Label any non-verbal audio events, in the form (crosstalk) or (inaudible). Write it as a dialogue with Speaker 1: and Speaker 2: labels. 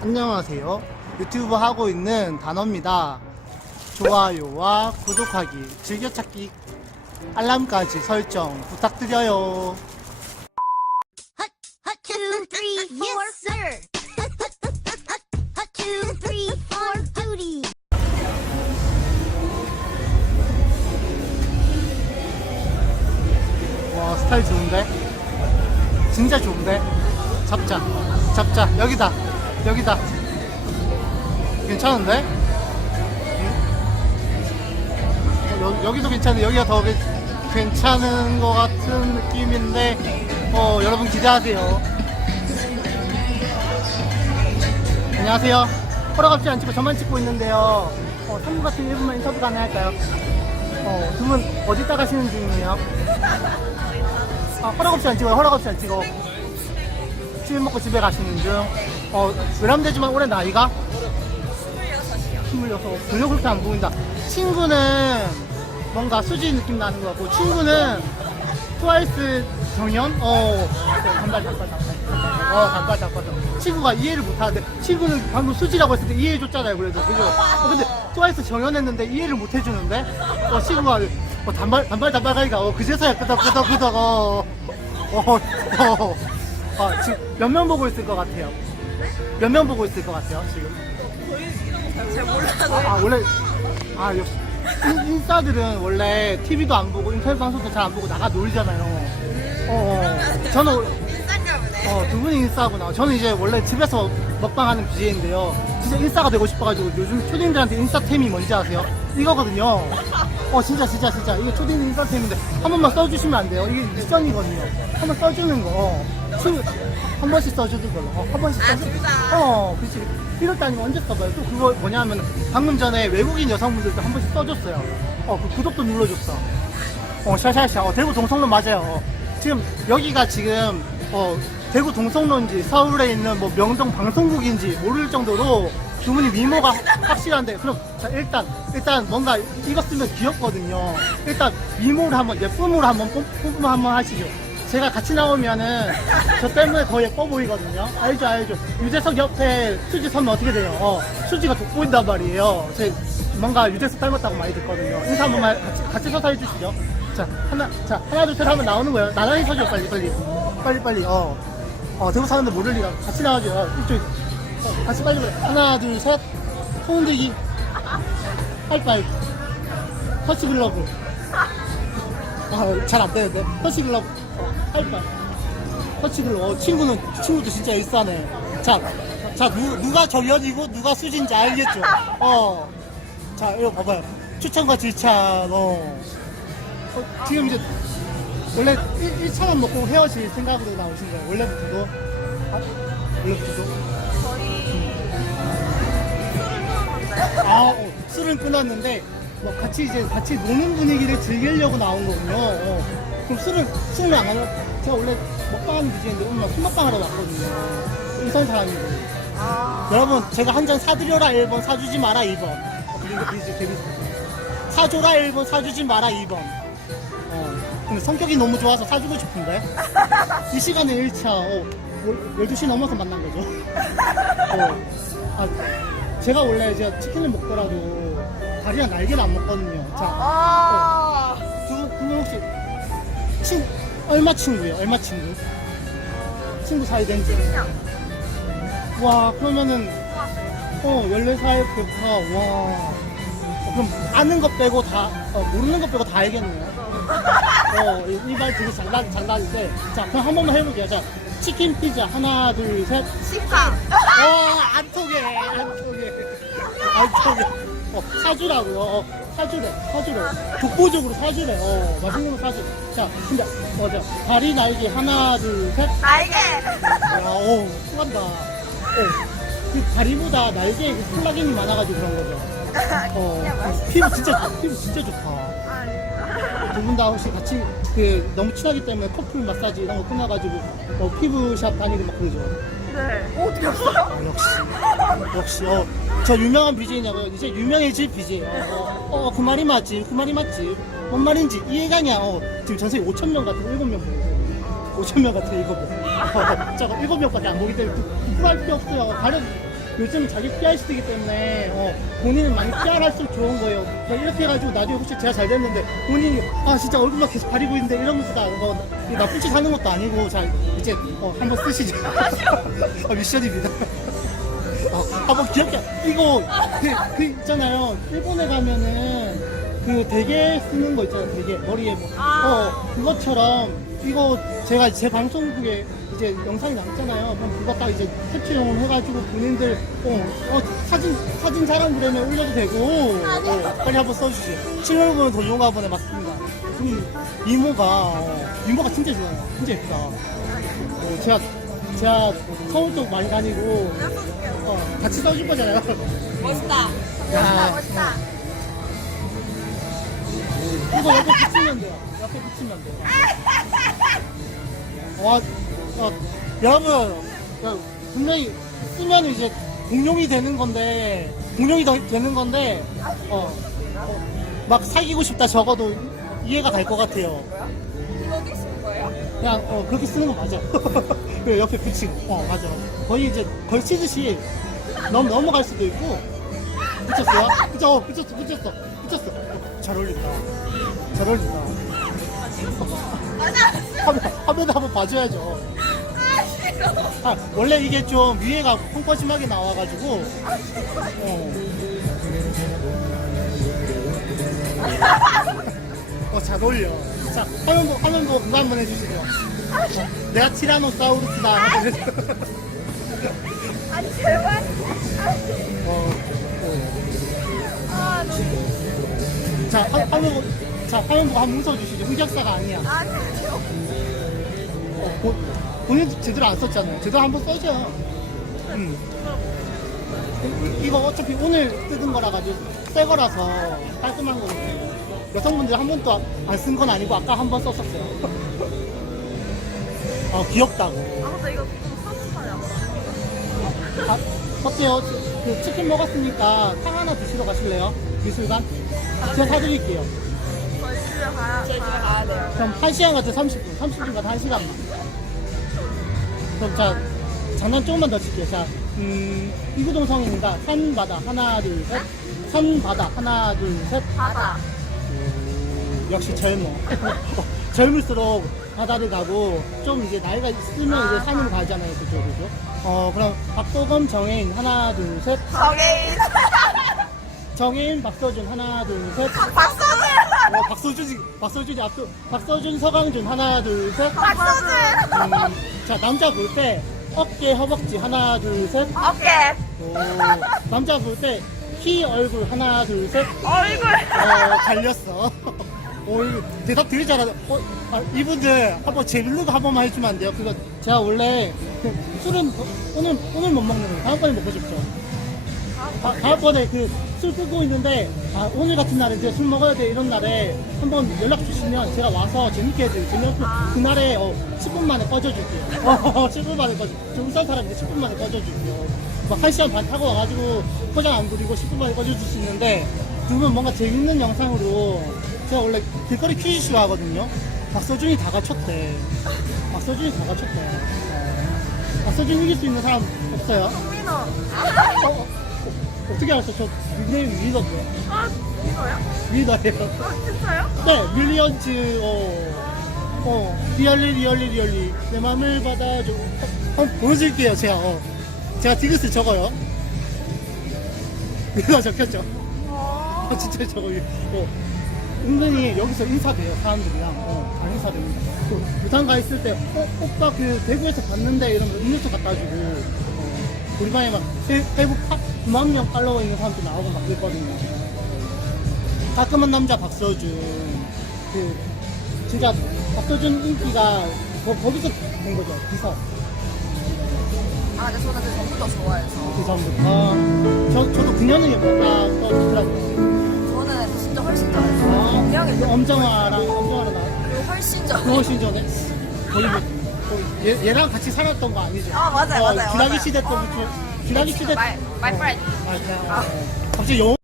Speaker 1: 안녕하세요. 유튜브 하고 있는 단어입니다. 좋아요와 구독하기, 즐겨찾기, 알람까지 설정 부탁드려요.
Speaker 2: Hut, hut, two, three, four, sir. Hut, hut, hut, hut, hut, two, three, four, duty.
Speaker 1: 와, 스타일 좋은데? 진짜 좋은데? 잡자. 잡자. 여기다. 여기다. 괜찮은데? 응? 어, 여, 기도 괜찮은데, 여기가 더 괜- 괜찮은 것 같은 느낌인데, 어, 여러분 기대하세요. 안녕하세요. 허락 없이 안 찍고 저만 찍고 있는데요. 어, 3분 같은 1분만 인터뷰 가능할까요? 어, 두분 어디다 가시는 중이에요? 아, 허락 없이 안 찍어요. 허락 없이 안 찍어. 술 먹고 집에 가시는 중. 어, 외람되지만 올해 나이가? 26. 전혀 그렇게 안 보인다. 친구는 뭔가 수지 느낌 나는 것 같고, 친구는 트와이스 정연? 어, 단발, 단발, 단발. 어, 단발, 단발. 단발. 친구가 이해를 못 하는데, 친구는 방금 수지라고 했을 때 이해해줬잖아요, 그래도. 그죠? 어, 근데 트와이스 정연 했는데 이해를 못 해주는데? 어, 친구가, 어, 단발, 단발, 단발 가니까, 어, 그제서야 끄덕, 끄덕, 끄덕, 어, 어, 어. 아, 지금 몇 명 보고 있을 것 같아요? 몇 명 보고 있을 것 같아요, 지금?
Speaker 3: 잘 몰라서
Speaker 1: 아, 원래, 아, 역시. 인- 인싸들은 원래 TV도 안 보고 인터넷 방송도 잘 안 보고 나가 놀잖아요. 어, 어. 저는,
Speaker 3: 인싸냐 보네.
Speaker 1: 어, 두 분이 인싸구나. 저는 이제 원래 집에서 먹방하는 BJ인데요. 진짜 인싸가 되고 싶어가지고 요즘 초딩들한테 인싸템이 뭔지 아세요? 이거거든요. 어, 진짜, 진짜, 진짜. 이거 초딩 인싸템인데 한 번만 써주시면 안 돼요. 이게 미션이거든요. 한 번 써주는 거. 한 번씩 써주는 걸로. 어, 한 번씩
Speaker 3: 아,
Speaker 1: 써주는
Speaker 3: 진짜?
Speaker 1: 어, 그치. 이럴 때 아니면 언제 써봐요? 또 그거 뭐냐 하면 방금 전에 외국인 여성분들도 한 번씩 써줬어요. 어, 그 구독도 눌러줬어. 어, 샤샤샤. 어, 대구 동성로 맞아요. 어, 지금 여기가 지금 어, 대구 동성로인지 서울에 있는 뭐 명동 방송국인지 모를 정도로 주문이 미모가 확실한데 그럼 자, 일단 일단 뭔가 이거 쓰면 귀엽거든요. 일단 미모를 한번 예쁨으로 한번 뿜, 뿜 한번 하시죠. 제가 같이 나오면은 저 때문에 더 예뻐 보이거든요. 알죠, 알죠. 유재석 옆에 수지 서면 어떻게 돼요? 어, 수지가 돋보인단 말이에요. 제 뭔가 유재석 닮았다고 많이 듣거든요. 인사 한 번만 같이, 같이 서서 해주시죠. 자, 하나, 자, 하나, 둘, 셋 하면 나오는 거예요. 나란히 서줘, 빨리, 빨리. 빨리, 빨리, 어. 어, 대구 사는데 모를 리가. 같이 나와줘요. 어, 이쪽. 어, 같이 빨리, 빨리. 하나, 둘, 셋. 손 들기. 하이파이브. 터치 글러브. 아, 잘 안 되는데. 터치 글러브. 어, 하이파이브. 터치 글러브. 어, 친구는, 친구도 진짜 일싸네. 자, 자, 누, 누가 정연이고 누가 수진지 알겠죠? 어. 자, 이거 봐봐요. 추천과 질찬, 어. 어, 지금 이제 원래 1, 차만 먹고 헤어질 생각으로 나오신 거예요. 원래부터도? 아, 원래부터도? 아, 어, 술은 끊었는데 뭐 같이 이제 같이 노는 분위기를 즐기려고 나온 거군요. 어. 그럼 술은 술은 안 하나? 제가 원래 먹방하는 BJ인데 오늘 술 먹방 하러 왔거든요. 인선 사람이고. 여러분 제가 한 잔 사드려라 1번 사주지 마라 2번. 어, 그리고 BJ 데뷔. 사줘라 1번 사주지 마라 2번. 어, 근데 성격이 너무 좋아서 사주고 싶은데? (laughs) 이 시간에 1차, 어, 12시 넘어서 만난 거죠. 어, 아, 제가 원래 제가 치킨을 먹더라도 다리랑 날개는 안 먹거든요. 자,
Speaker 3: 아,
Speaker 1: 두, 분 혹시 친, 얼마 친구예요? 얼마 친구? 친구 사이 된 지? 와, 그러면은, 어, 14살 때부터, 와. 어, 그럼 아는 것 빼고 다, 어, 모르는 것 빼고 다 알겠네요. 어, 이말 되게 장난, 장난인데. 자, 그럼 한 번만 해볼게요. 자, 치킨 피자 하나, 둘, 셋.
Speaker 3: 식파.
Speaker 1: 어, 안 통해, 안 통해. 안 통해. 어, 사주라고요. 어, 사주래, 사주래. 독보적으로 사주래. 어, 맛있는 거 사주래. 자, 근데, 어, 자, 다리 날개 하나, 둘, 셋.
Speaker 3: 날개.
Speaker 1: 야, 오, 수고한다. 어, 그 다리보다 날개에 그 콜라겐이 많아가지고 그런 거죠. 어, 피부 진짜, 좋- 피부 진짜 좋다. 두 분 다 혹시 같이 그 너무 친하기 때문에 커플 마사지 이런 거 끊어가지고 어, 피부샵 다니고 막 그러죠.
Speaker 3: 네. 오, 없어?
Speaker 1: 어, 역시. 역시 어, 저 유명한 BJ냐고요? 이제 유명해질 BJ 어, 어, 어, 그 말이 맞지 그 말이 맞지. 뭔 말인지 이해가 냐? 어, 지금 전 세계 5천 명 같은 7명 보고 5천 명 같은 7명. 어, (laughs) 저거 7명밖에 안 보기 때문에 부끄러울 필요 없어요. 다른 요즘 자기 PR 시대이기 때문에 어, 본인은 많이 PR 할수록 좋은 거예요. 이렇게 해가지고 나중에 혹시 제가 잘 됐는데 본인이 아 진짜 얼굴만 계속 가리고 있는데 이러면서 뭐 나쁜 짓 하는 것도 아니고 자 이제 어, 한번 쓰시죠. 아, (laughs) 미션입니다. (laughs) 어, 한번 귀엽게 이거 그, 그 있잖아요. 일본에 가면은 그 대게 쓰는 거 있잖아요. 대게 머리에 뭐 어, 그것처럼 이거 제가 제 방송국에 이제 영상이 남잖아요. 그럼 그거 딱 이제 캡처용을 해가지고 본인들 어, 어, 사진 사진 자랑그램에 올려도 되고 어, 빨리 한번 써주세요. 친구분은 도용화번에 맞습니다. 음, 이모가 어, 이모가 진짜 좋아요. 진짜 예쁘다. 어, 제가 제가 서울 쪽 많이 다니고 어, 같이 써줄 거잖아요.
Speaker 3: 멋있다.
Speaker 1: 야,
Speaker 3: 멋있다.
Speaker 1: 이거 옆에 붙이면 돼요. 옆에 붙이면 돼요. 와, 어, 여러분, 어, 분명히 쓰면 이제 공룡이 되는 건데, 공룡이 더- 되는 건데, 어, 어, 막 사귀고 싶다 적어도 이해가 갈 것 같아요.
Speaker 3: 이거 어디 쓰는 거예요?
Speaker 1: 그냥 어, 그렇게 쓰는 거 맞아. (laughs) 그 옆에 붙이고, 어 맞아. 거의 이제 걸치듯이 넘 넘어갈 수도 있고. 붙였어요? 붙여, 어, 붙였어, 붙였어, 붙였어. 잘 어울린다. 잘 어울린다. 화면, 화면도 한번 봐줘야죠. 아, 원래 이게 좀 위에가 펑퍼짐하게 나와가지고. 어. 어, 잘 어울려. 자, 화면, 보- 화면 보고 그거 한번 해주시죠. 어, 내가 티라노사우루스다.
Speaker 3: 아니 제발.
Speaker 1: 어,
Speaker 3: 아 너무.
Speaker 1: 어. 자, 화, 화면, 보- 자, 화면 보고 한번 웃어주시죠. 흑역사가 아니야.
Speaker 3: 아니요.
Speaker 1: 어, 보, 본인 제대로 안 썼잖아요. 제대로 한번 써줘. 음. 이- 이거 어차피 오늘 뜯은 거라 가지고 새 거라서 깔끔한 거거든요. 여성분들 한 번도 안 쓴 건 아니고 아까 한 번 썼었어요. 어, (laughs) 귀엽다고.
Speaker 3: 아 근데 이거 좀 사주사야.
Speaker 1: 아, 어때요? 그 치킨 먹었으니까 탕 하나 드시러 가실래요? 미술관? 제가 사드릴게요.
Speaker 3: 저희 집에 가야. 가야 돼요.
Speaker 1: 그럼 1시간 같아 30분 30분 같아 1시간만 그럼 자 장난 조금만 더 칠게요. 자 음, 이구동성입니다. 산 바다. 하나 둘셋. 산 바다. 하나 둘셋.
Speaker 3: 바다.
Speaker 1: 역시 젊어. (laughs) 젊을수록 바다를 가고 좀 이제 나이가 있으면 이제 산으로 가잖아요. 그죠 그죠? 어 그럼 박도검 정혜인. 하나 둘셋.
Speaker 3: 정혜인.
Speaker 1: 정혜인 박서준. 하나 둘셋.
Speaker 3: 박서준.
Speaker 1: 어, 박서준이 박서준이 앞서 박서준 서강준 하나 둘 셋.
Speaker 3: 박서준.
Speaker 1: 음, 자 남자 볼 때 어깨 허벅지 하나 둘셋.
Speaker 3: 어깨.
Speaker 1: 오, 남자 볼 때 키 얼굴 하나 둘 셋.
Speaker 3: 얼굴.
Speaker 1: 어, 갈렸어. 오 이거 대답 되게 잘하네 어, 아, 이분들 한번 재밌는 거한 번만 해주면 안 돼요? 그거 제가 원래 그 술은 오늘 오늘 못 먹는 거 다음번에 먹고 싶죠 다, 다음번에 그술 끄고 있는데 아 오늘 같은 날에 제가 술 먹어야 돼 이런 날에 한번 연락 주시면 제가 와서 재밌게 해드릴게요 재밌게 그날에 어, 10분 만에 꺼져줄게요. (laughs) 어, 10분 만에 꺼져 저 울산 사람인데 10분 만에 꺼져줄게요. 막 1시간 반 타고 와가지고 포장 안 부리고 10분 만에 꺼져줄 수 있는데 그러면 뭔가 재밌는 영상으로 제가 원래 길거리 퀴즈 싫어하거든요. 박서준이 다 갖췄대. 박서준이 다 갖췄대. 어, 박서준 이길 수 있는 사람 없어요?
Speaker 3: 민호.
Speaker 1: 어, 어, 어떻게 알았어? 저 닉네임이 리더인데.
Speaker 3: 아 민호요?
Speaker 1: 리더예요.
Speaker 3: 어 진짜요?
Speaker 1: 네, 밀리언즈, 어, 어, 리얼리, 리얼리, 리얼리. 내 맘을 받아줘. 어, 한번 보여드릴게요, 제가. 어. 제가 디귿을 적어요. (laughs) 리더 적혔죠?
Speaker 3: 어.
Speaker 1: 아, 진짜 저거, 어. 은근히 여기서 인사돼요, 사람들이랑. 어, 잘 인사됩니다. 또, 부산 가 있을 때, 어, 오빠 그 대구에서 봤는데 이런 거 음료수 갖다 주고, 어, 우리 반에 막 대, 대구 팝 9만 명 팔로워 있는 사람들 나오고 막 그랬거든요. 깔끔한 남자 박서준. 그, 진짜 박서준 인기가 거, 거기서 된 거죠, 기사.
Speaker 3: 아 근데 저는 그 전부터 좋아해서.
Speaker 1: 그 전부터. 저, 저도 그녀는 예뻤다 떠주더라고요.
Speaker 3: 저는 진짜 훨씬 잘해서.
Speaker 1: 아, 그 엄정화랑 엄정화랑 나
Speaker 3: 그 훨씬 잘.
Speaker 1: 그 훨씬 전에 거의 뭐, 거의 얘, 얘랑 같이 살았던 거 아니죠?
Speaker 3: 아, 맞아요, 맞아요,
Speaker 1: 기라기
Speaker 3: 맞아요.
Speaker 1: 시대 때부터 기라기 시대
Speaker 3: My my friend.
Speaker 1: 아, 그냥, 어, 갑자기 영어